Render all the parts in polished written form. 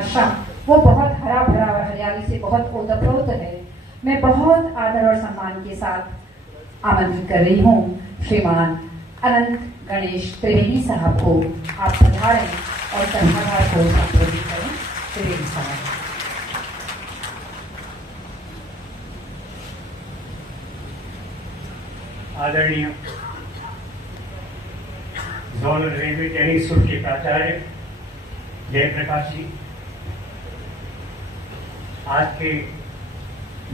आशा वो बहुत हरा भरा और हरियाली से बहुत ओतप्रोत है। मैं बहुत आदर और सम्मान के साथ आमंत्रित कर रही हूँ श्रीमान अनंत गणेश त्रिवेदी साहब को। आप पधारें और सभागार को संबोधित करें। त्रिवेदी साहब। आदरणीय जोनल रेलवे ट्रेनिंग स्कूल के प्राचार्य जयप्रकाश जी, आज के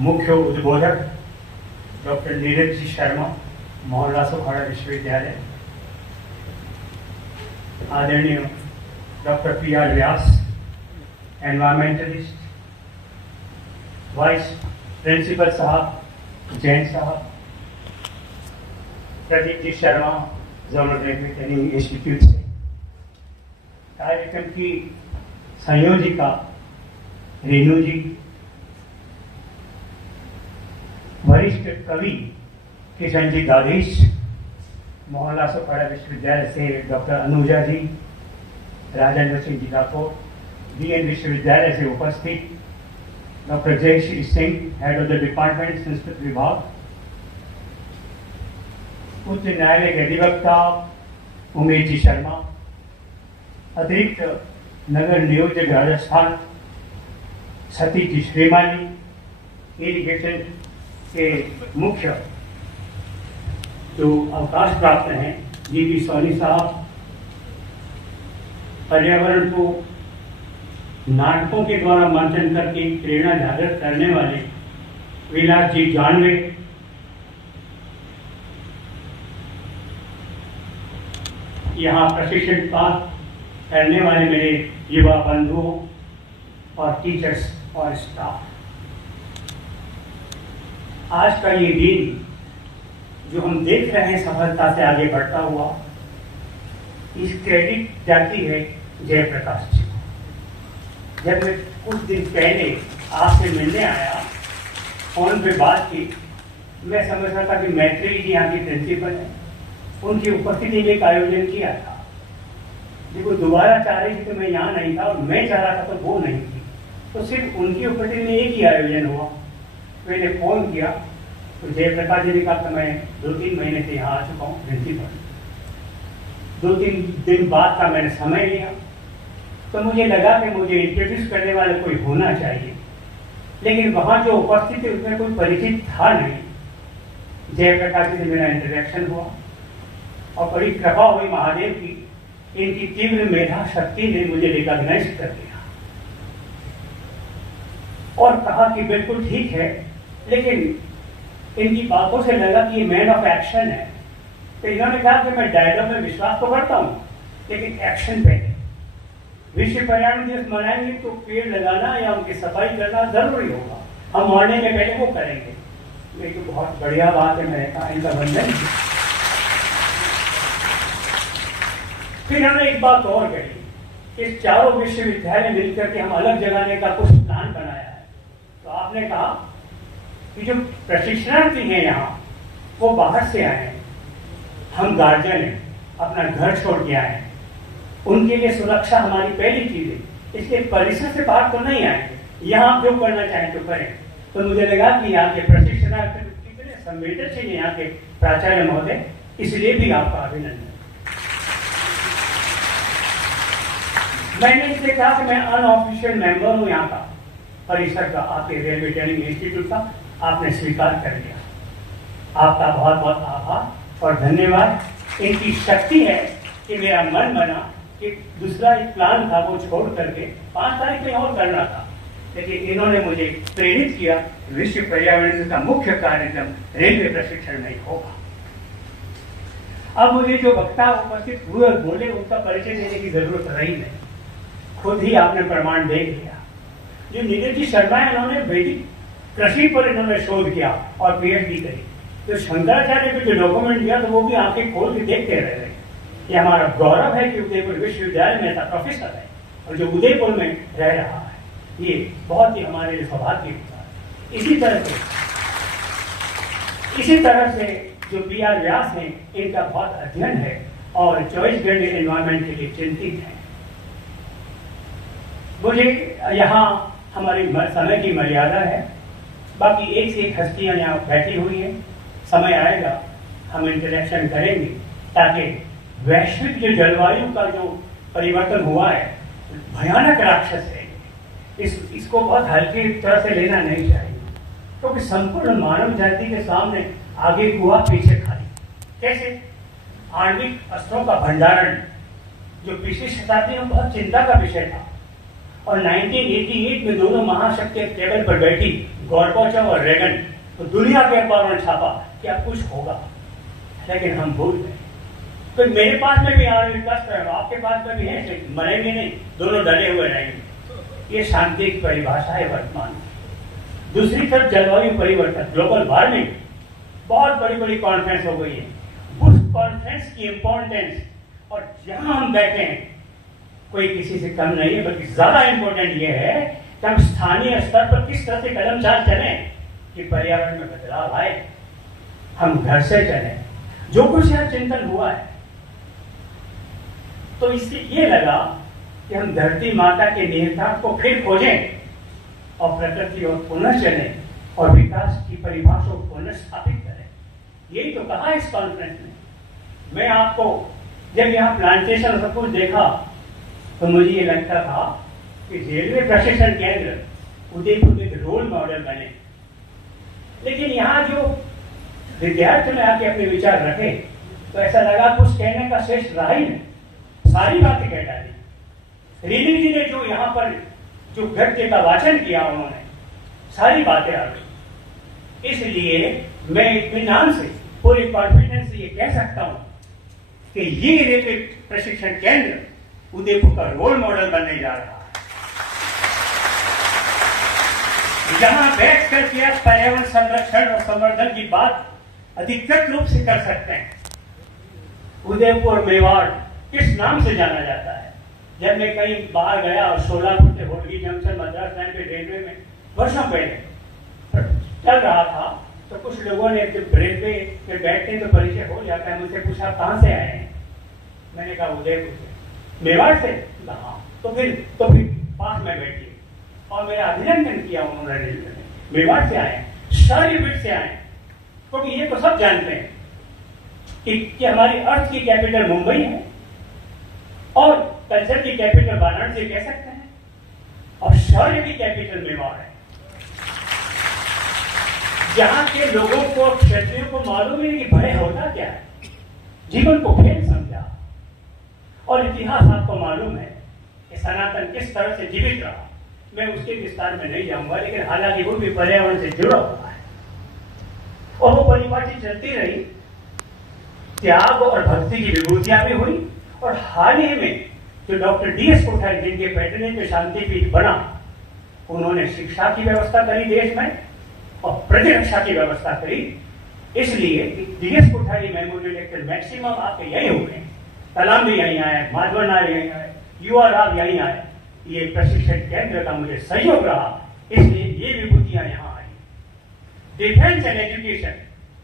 मुख्य उद्बोधक डॉक्टर नीरज जी शर्मा, मोहनलाल सुखाड़ा विश्वविद्यालय, आदरणीय डॉक्टर पी.आर. व्यास, एनवायरमेंटलिस्ट, वाइस प्रिंसिपल साहब जैन साहब, Pradeep ji Sharma, zonal railway training institute से, कार्यक्रम की संयोजिका रेणु जी, वरिष्ठ कवि किशन जी दादेश, मोहनलाल सुखाड़ा विश्वविद्यालय से डॉक्टर अनुजा जी, राजेंद्र सिंह जी राठौर, DN विश्वविद्यालय से उपस्थित doctor Jayshree Singh, head of the department Sanskrit विभाग, उच्च न्यायालय के अधिवक्ता उमेश जी शर्मा, अतिरिक्त नगर नियोजक राजस्थान सतीश जी श्रीमाली, इरिगेशन के मुख्य जो अवकाश प्राप्त हैं जी सोनी साहब, पर्यावरण को नाटकों के द्वारा मंथन करके प्रेरणा जागृत करने वाले विलास जी जानवे, यहाँ प्रशिक्षण प्राप्त करने वाले मेरे युवा बंधुओं और टीचर्स और स्टाफ, आज का ये दिन जो हम देख रहे हैं सफलता से आगे बढ़ता हुआ, इस क्रेडिट जाती है जयप्रकाश जी को। जब मैं कुछ दिन पहले आपसे मिलने आया, फोन पे बात की, मैं समझ रहा था कि मैत्री जी यहाँ की प्रिंसिपल है, उनकी उपस्थिति में एक आयोजन किया था। देखो दोबारा चाह रही थी तो मैं यहाँ नहीं था, और मैं चाह रहा था तो वो नहीं थी, तो सिर्फ उनकी उपस्थिति में एक ही आयोजन हुआ। मैंने फोन किया तो जयप्रकाश जी ने कहा कि मैं 2-3 महीने से यहाँ आ चुका हूँ प्रिंसिपल। 2-3 दिन बाद का मैंने समय लिया, तो मुझे लगा कि मुझे इंट्रोड्यूस करने वाला कोई होना चाहिए, लेकिन वहाँ जो उपस्थित थे उसमें कोई परिचित था नहीं। जयप्रकाश जी से मेरा इंटरेक्शन हुआ और बड़ी कृपा हुई महादेव की, इनकी तीव्र मेधा शक्ति ने मुझे रिकॉग्नाइज कर लिया और कहा कि बिल्कुल ठीक है, लेकिन इनकी बातों से लगा कि ये मैन ऑफ एक्शन है। तो इन्होंने कहा कि मैं डायलॉग में विश्वास तो करता हूँ, लेकिन एक्शन पे है। विश्व पर्यावरण दिवस मनाएंगे तो पेड़ लगाना या उनकी सफाई करना जरूरी होगा, हम मरने में पहले वो करेंगे। ये तो बहुत बढ़िया बात है, मैंने कहा इनका बंधन। फिर हमने एक बात और कही, इस चारों विश्वविद्यालय मिलकर के हम अलग जगाने का कुछ प्लान बनाया है। तो आपने कहा कि जो प्रशिक्षणार्थी हैं यहाँ वो बाहर से आए हैं, हम गार्जियन हैं, अपना घर छोड़ के आए हैं, उनके लिए सुरक्षा हमारी पहली चीज है, इसलिए परिसर से बाहर तो नहीं आएंगे, यहाँ आप जो करना चाहें तो करें। तो मुझे लगा कि यहाँ के प्रशिक्षणार्थी कितने संवेदनशील यहाँ के प्राचार्य महोदय, इसलिए भी आपका अभिनंदन। मैंने इससे कहा कि मैं अनऑफिशियल मेंबर हूँ यहाँ का, परिसर का, आपके रेलवे ट्रेनिंग इंस्टीट्यूट का, आपने स्वीकार कर लिया। आपका बहुत बहुत आभार और धन्यवाद। इनकी शक्ति है कि मेरा मन बना कि दूसरा एक प्लान था वो छोड़ करके 5 तारीख में और करना था, लेकिन इन्होंने मुझे प्रेरित किया। विश्व पर्यावरण का मुख्य कार्यक्रम रेलवे प्रशिक्षण में होगा। अब मुझे जो वक्ता उपस्थित हुए और बोले उनका परिचय देने की जरूरत रही नहीं, खुद ही आपने प्रमाण देख लिया। जो नीरज जी शर्मा है, इन्होंने वैदिक कृषि पर इन्होंने शोध किया और PhD करी। तो शंकराचार्य पे जो डॉक्यूमेंट दिया तो वो भी आंखें खोल के देखते रह गए। ये हमारा गौरव है कि उदयपुर विश्वविद्यालय में ऐसा प्रोफेसर है और जो उदयपुर में रह रहा है, ये बहुत ही हमारे लिए सौभाग्य की बात है। इसी तरह से जो पी.आर. व्यास हैं, इनका बहुत अध्ययन है और 24 घंटे एनवायरमेंट के लिए चिंतित है। मुझे यहाँ हमारी समय की मर्यादा है, बाकी एक से एक हस्तियाँ यहाँ बैठी हुई हैं। समय आएगा हम इंटरेक्शन करेंगे ताकि वैश्विक जो जलवायु का जो परिवर्तन हुआ है भयानक राक्षस है, इसको बहुत हल्की तरह से लेना नहीं चाहिए, क्योंकि संपूर्ण मानव जाति के सामने आगे कुआ पीछे खाली। कैसे? आणविक अस्त्रों का भंडारण जो पिछली शताब्दी में बहुत चिंता का विषय था, और 1988 में दोनों महाशक्ति टेबल पर बैठी गॉर्बाचोव और रेगन, तो दुनिया के अखबारों ने छापा कि अब कुछ होगा, लेकिन हम भूल गए। तो मेरे पास में भी आणविक अस्त्र है, आपके पास में भी है, लेकिन मरेंगे नहीं, दोनों डरे हुए रहेंगे। ये शांति की परिभाषा है वर्तमान में। दूसरी तरफ जलवायु परिवर्तन, ग्लोबल वार्मिंग, बहुत बड़ी बड़ी कॉन्फ्रेंस हो गई है। उस कॉन्फ्रेंस की इंपॉर्टेंस, और जहां हम बैठे हैं कोई किसी से कम नहीं है, बल्कि ज्यादा इंपॉर्टेंट ये है कि हम स्थानीय स्तर पर किस तरह से कदम चाल चलें कि पर्यावरण में बदलाव आए। हम घर से चलें। जो कुछ यहाँ चिंतन हुआ है, तो इससे ये लगा कि हम धरती माता के निहितार्थ को फिर खोजें और प्रकृति और पुनः चलें और विकास की परिभाषा को पुनः स्थापित करें। यही तो कहा इस कॉन्फ्रेंस में। मैं आपको जब यहाँ प्लांटेशन सब कुछ देखा तो मुझे ये लगता था कि रेलवे प्रशिक्षण केंद्र उदयपुर एक रोल मॉडल बने, लेकिन यहाँ जो विद्यार्थियों ने आके अपने विचार रखे तो ऐसा लगा कुछ कहने का शेष रहा ही नहीं, सारी बातें कह डाली। रीनी जी ने जो यहाँ पर जो गद्य का वाचन किया उन्होंने, सारी बातें आ गई। इसलिए मैं इत्मीनान से, पूरी कॉन्फिडेंस से ये कह सकता हूँ कि ये रेलवे प्रशिक्षण केंद्र उदयपुर का रोल मॉडल बनने जा रहा है। जहां बैठ करके आप पर्यावरण संरक्षण और संवर्धन की बात अधिकृत रूप से कर सकते हैं। उदयपुर मेवाड़ किस नाम से जाना जाता है? जब मैं कहीं बाहर गया और सोलापुर से होटगी जंक्शन मद्रास लाइन पे रेलवे में वर्षों पहले चल रहा था, तो कुछ लोगों ने जब रेलवे में बैठते तो परिचय हो जाता है, मुझसे पूछा कहाँ से आए हैं? मैंने कहा उदयपुर से। मेवाड़ से? हाँ। तो फिर पास में बैठिए, और मेरा अभिनंदन किया उन्होंने। रेलवे में मेवाड़ से आए, शौर्यपीठ से आए, क्योंकि ये तो सब जानते हैं कि हमारी अर्थ की कैपिटल मुंबई है और कल्चर की कैपिटल वाराणसी कह सकते हैं, और शौर्य की कैपिटल मेवाड़ है। जहां के लोगों को, क्षत्रियों को मालूम ही नहीं कि भय होता क्या है, जीवन को खेल समझा, और इतिहास आपको मालूम है कि सनातन किस तरह से जीवित रहा। मैं उसके विस्तार में नहीं जाऊंगा, लेकिन हालांकि वो भी पर्यावरण से जुड़ा हुआ है और वो परिपाटी चलती रही। त्याग और भक्ति की विभूतियां भी हुई, और हाल ही में जो डॉक्टर DS कोठारी जिनके पैटर्नेज में शांतिपीठ बना, उन्होंने शिक्षा की व्यवस्था करी देश में और प्रतिरक्षा की व्यवस्था करी। इसलिए DS Kothari memorial lecture maximum आपके यही हुए, कलाम भी यहीं आए, माधवनाथ यहीं आए, युवा राव यहीं आए। ये प्रशिक्षण केंद्र का मुझे सहयोग रहा, इसलिए ये विभूतियां यहाँ आई। डिफेंस एंड एजुकेशन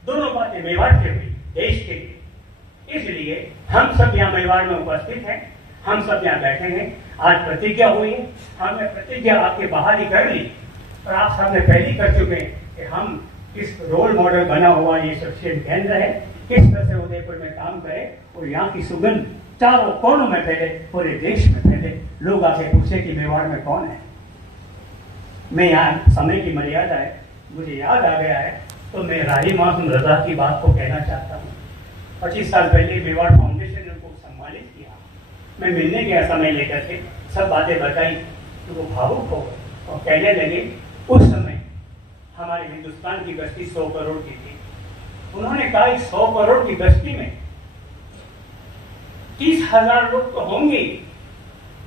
दोनों बातें मेवाड़ से हुई देश के लिए। इसलिए हम सब यहाँ मेवाड़ में उपस्थित हैं, हम सब यहाँ बैठे हैं। आज प्रतिज्ञा हुई है, हमने प्रतिज्ञा आपके बाहर ही कर ली, और आप सबने पहले कर चुके हैं कि हम इस रोल मॉडल बना हुआ ये शिक्षण केंद्र है, किस तरह से उदयपुर में काम करे और यहाँ की सुगंध चारों कोनों में फैले, पूरे देश में फैले। लोग आके पूछे कि मेवाड़ में कौन है। मैं यहाँ, समय की मर्यादा है, मुझे याद आ गया है, तो मैं राही मासूम रजा की बात को कहना चाहता हूँ। 25 साल पहले मेवाड़ फाउंडेशन ने उनको सम्मानित किया। मैं मिलने गया समय लेकर के, सब बातें बताई, तो वो भावुक हो गए और कहने लगे उस समय हमारे हिंदुस्तान की बस्ती 100 करोड़ की थी। उन्होंने कहा इस 100 करोड़ की बस्ती में 30,000 लोग तो होंगे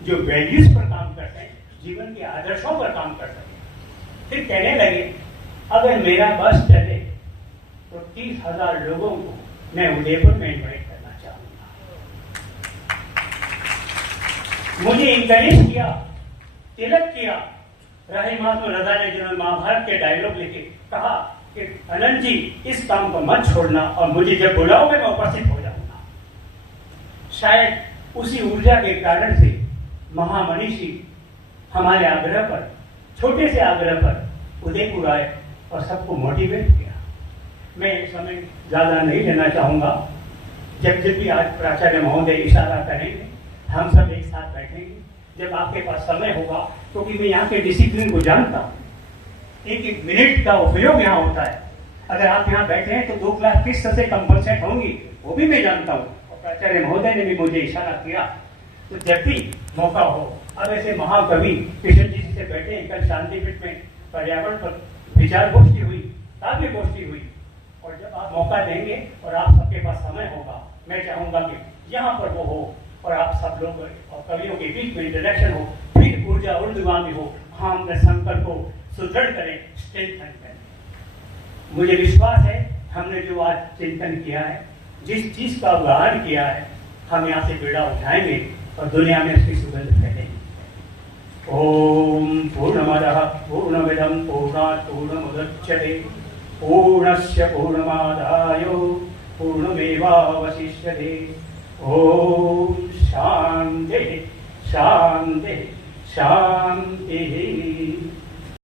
जो वैल्यूज पर काम करते हैं, जीवन के आदर्शों पर काम कर सके। फिर कहने लगे अगर मेरा बस चले तो 30,000 लोगों को मैं उदयपुर में इन्वाइट करना चाहूंगा। मुझे इंकरेज किया, तिलक किया राही मासूम रजा ने, जिन्होंने महाभारत के डायलॉग लिखे, कहा कि अनंत जी इस काम को मत छोड़ना, और मुझे जब बुलाओगे मैं उपस्थित हो जाऊंगा। शायद उसी ऊर्जा के कारण से महामनीषी हमारे आग्रह पर, छोटे से आग्रह पर उदयपुर आए और सबको मोटिवेट किया। मैं समय ज़्यादा नहीं लेना चाहूँगा। जब भी आज प्राचार्य महोदय इशारा करेंगे, हम सब एक साथ बैठेंगे। जब आपके पास समय होगा, क्योंकि मैं यहाँ के डिसिप्लिन को जानता हूँ, एक एक मिनट का उपयोग यहाँ होता है। अगर आप यहाँ बैठे हैं तो 2 क्लास किस तरह से कंपलसेट होंगी वो भी मैं जानता हूँ, और प्राचार्य महोदय ने भी मुझे इशारा किया। तो जब भी मौका हो, अब ऐसे महाकवि किशन जी से बैठे हैं, कल शांतिपीठ में पर्यावरण पर विचार गोष्ठी हुई, काव्य गोष्ठी हुई, और जब आप मौका देंगे और आप सबके पास समय होगा, मैं चाहूँगा कि यहाँ पर वो हो और आप सब लोग और कवियों के बीच में इंटरेक्शन हो, फिर ऊर्जा ऊर्ध्वगामी हो, हम अपने संकल्प को सुदृढ़ करें, स्ट्रेंथन करें। मुझे विश्वास है हमने जो आज चिंतन किया है, जिस चीज का उदाहरण किया है, हम यहाँ से बेड़ा उठाएंगे और दुनिया में उसकी सुगंध फैलेगी। ओम पूर्णमदः पूर्णमिदं पूर्णात् पूर्णमुदच्यते पूर्णस्य पूर्णमादाय पूर्णमेवावशिष्यते। ओम शांति शांति शांति।